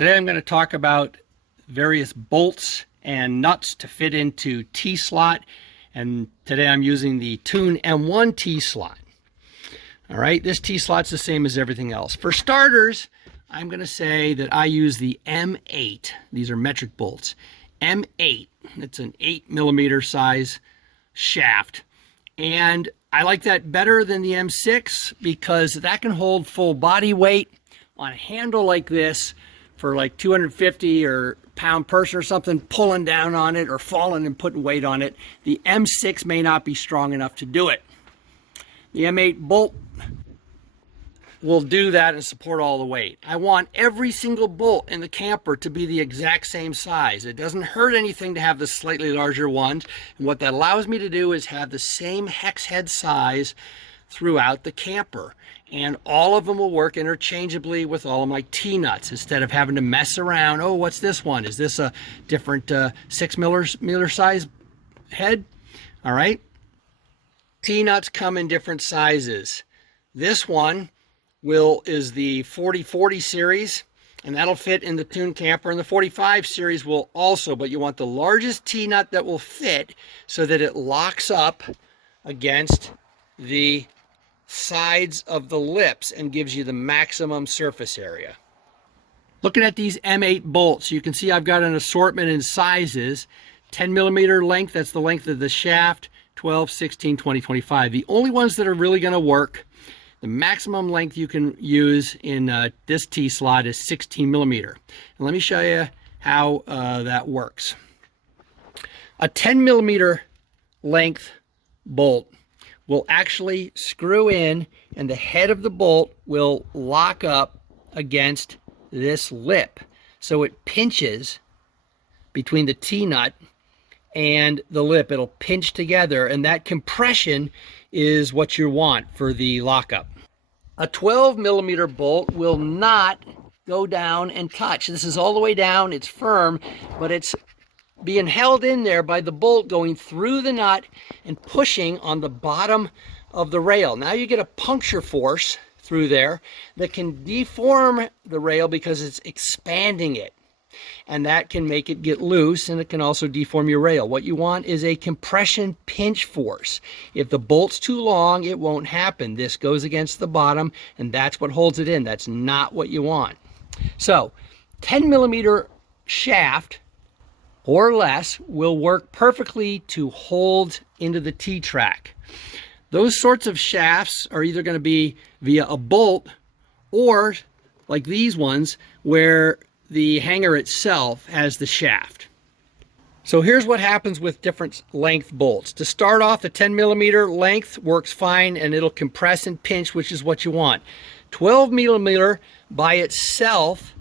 Today I'm going to talk about various bolts and nuts to fit into T-slot, and today I'm using the Tune M1 T-slot. All right, this T-slot's the same as everything else. For starters, I'm going to say that I use the M8. These are metric bolts. M8, it's an 8mm size shaft, and I like that better than the M6 because that can hold full body weight on a handle like this for like 250 or pound person or something, pulling down on it or falling and putting weight on it. The M6 may not be strong enough to do it. The M8 bolt will do that and support all the weight. I want every single bolt in the camper to be the exact same size. It doesn't hurt anything to have the slightly larger ones. And what that allows me to do is have the same hex head size throughout the camper. And all of them will work interchangeably with all of my Tnuts instead of having to mess around. Oh, what's this one? Is this a different 6mm size head? All right. Tnuts come in different sizes. This one is the 4040 series, and that'll fit in the Tune camper, and the 45 series will also, but you want the largest T-nut that will fit so that it locks up against the sides of the lips and gives you the maximum surface area. Looking at these M8 bolts, you can see I've got an assortment in sizes. 10mm length, that's the length of the shaft, 12, 16, 20, 25. The only ones that are really going to work, the maximum length you can use in this T-slot is 16mm. And let me show you how that works. A 10mm length bolt will actually screw in, and the head of the bolt will lock up against this lip. So it pinches between the T-nut and the lip. It'll pinch together, and that compression is what you want for the lockup. A 12mm bolt will not go down and touch. This is all the way down, it's firm, but it's being held in there by the bolt going through the nut and pushing on the bottom of the rail. Now you get a puncture force through there that can deform the rail because it's expanding it. And that can make it get loose, and it can also deform your rail. What you want is a compression pinch force. If the bolt's too long, it won't happen. This goes against the bottom, and that's what holds it in. That's not what you want. So 10mm shaft or less will work perfectly to hold into the T-track. Those sorts of shafts are either going to be via a bolt or like these ones where the hanger itself has the shaft. So here's what happens with different length bolts. To start off, the 10mm length works fine and it'll compress and pinch, which is what you want. 12mm by itself,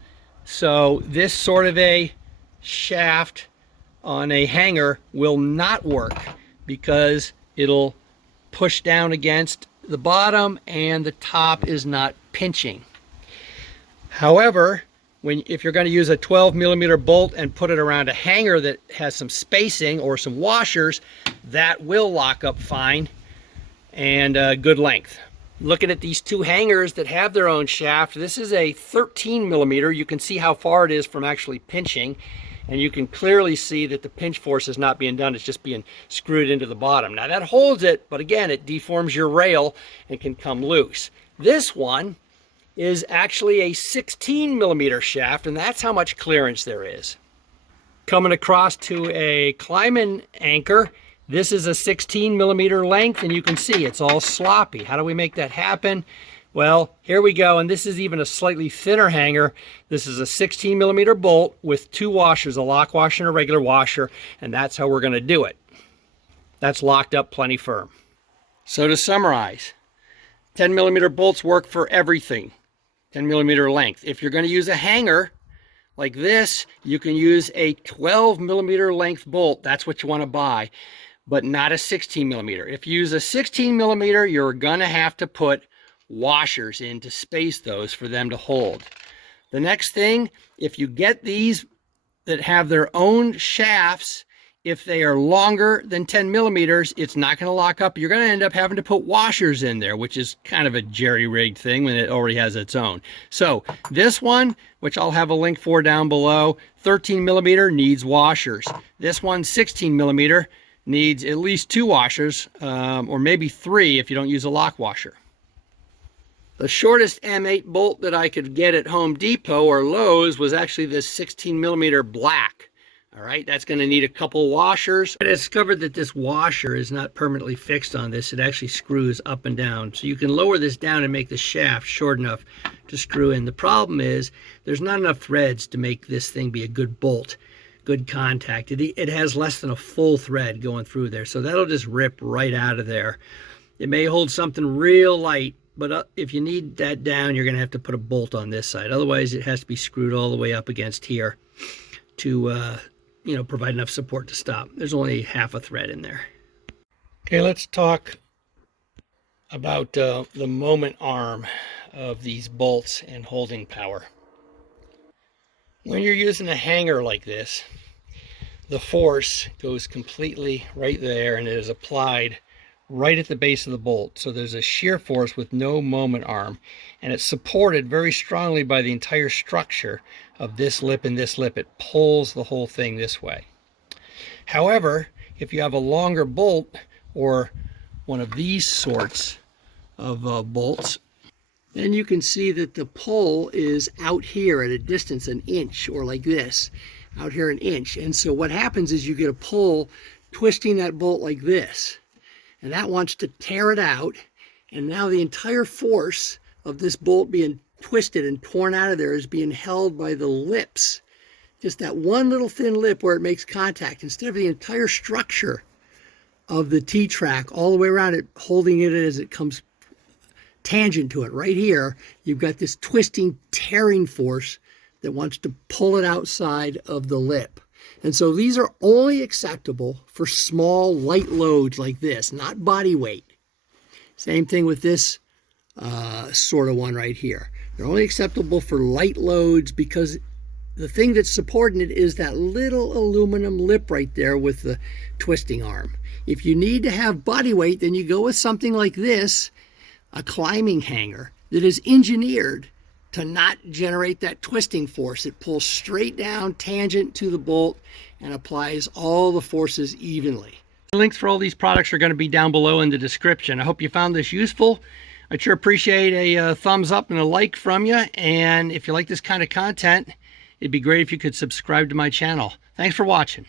so this sort of a shaft on a hanger will not work because it'll push down against the bottom and the top is not pinching. However, if you're going to use a 12mm bolt and put it around a hanger that has some spacing or some washers, that will lock up fine and good length. Looking at these two hangers that have their own shaft, this is a 13mm. You can see how far it is from actually pinching, and you can clearly see that the pinch force is not being done. It's just being screwed into the bottom. Now that holds it, but again, it deforms your rail and can come loose. This one is actually a 16mm shaft, and that's how much clearance there is. Coming across to a climbing anchor, this is a 16mm length, and you can see it's all sloppy. How do we make that happen? Well, here we go, and this is even a slightly thinner hanger. This is a 16mm bolt with two washers, a lock washer and a regular washer, and that's how we're going to do it. That's locked up plenty firm. So to summarize, 10mm bolts work for everything, 10mm length. If you're going to use a hanger like this, you can use a 12mm length bolt. That's what you want to buy, but not a 16mm. If you use a 16mm, you're going to have to put washers in to space those for them to hold. The next thing, if you get these that have their own shafts, if they are longer than 10 millimeters, it's not going to lock up. You're going to end up having to put washers in there, which is kind of a jerry-rigged thing when it already has its own. So this one, which I'll have a link for down below, 13 millimeter needs washers. This one, 16 millimeter, needs at least 2 washers, or maybe 3 if you don't use a lock washer. The shortest M8 bolt that I could get at Home Depot or Lowe's was actually this 16 millimeter black. All right, that's going to need a couple washers. I discovered that this washer is not permanently fixed on this. It actually screws up and down. So you can lower this down and make the shaft short enough to screw in. The problem is there's not enough threads to make this thing be a good bolt, good contact. It has less than a full thread going through there. So that'll just rip right out of there. It may hold something real light, but if you need that down, you're going to have to put a bolt on this side. Otherwise, it has to be screwed all the way up against here to provide enough support to stop. There's only half a thread in there. Okay, let's talk about the moment arm of these bolts and holding power. When you're using a hanger like this, the force goes completely right there and it is applied right at the base of the bolt. So there's a shear force with no moment arm, and it's supported very strongly by the entire structure of this lip and this lip. It pulls the whole thing this way. However, if you have a longer bolt or one of these sorts of bolts, then you can see that the pull is out here at a distance, an inch, or like this, out here an inch. And so what happens is you get a pull twisting that bolt like this, and that wants to tear it out, and now the entire force of this bolt being twisted and torn out of there is being held by the lips. Just that one little thin lip where it makes contact, instead of the entire structure of the T-track all the way around it, holding it as it comes tangent to it. Right here, you've got this twisting, tearing force that wants to pull it outside of the lip. And so these are only acceptable for small, light loads like this, not body weight. Same thing with this sort of one right here. They're only acceptable for light loads because the thing that's supporting it is that little aluminum lip right there with the twisting arm. If you need to have body weight, then you go with something like this, a climbing hanger that is engineered to not generate that twisting force. It pulls straight down tangent to the bolt and applies all the forces evenly. The links for all these products are going to be down below in the description. I hope you found this useful. I'd sure appreciate a thumbs up and a like from you. And if you like this kind of content, it'd be great if you could subscribe to my channel. Thanks for watching.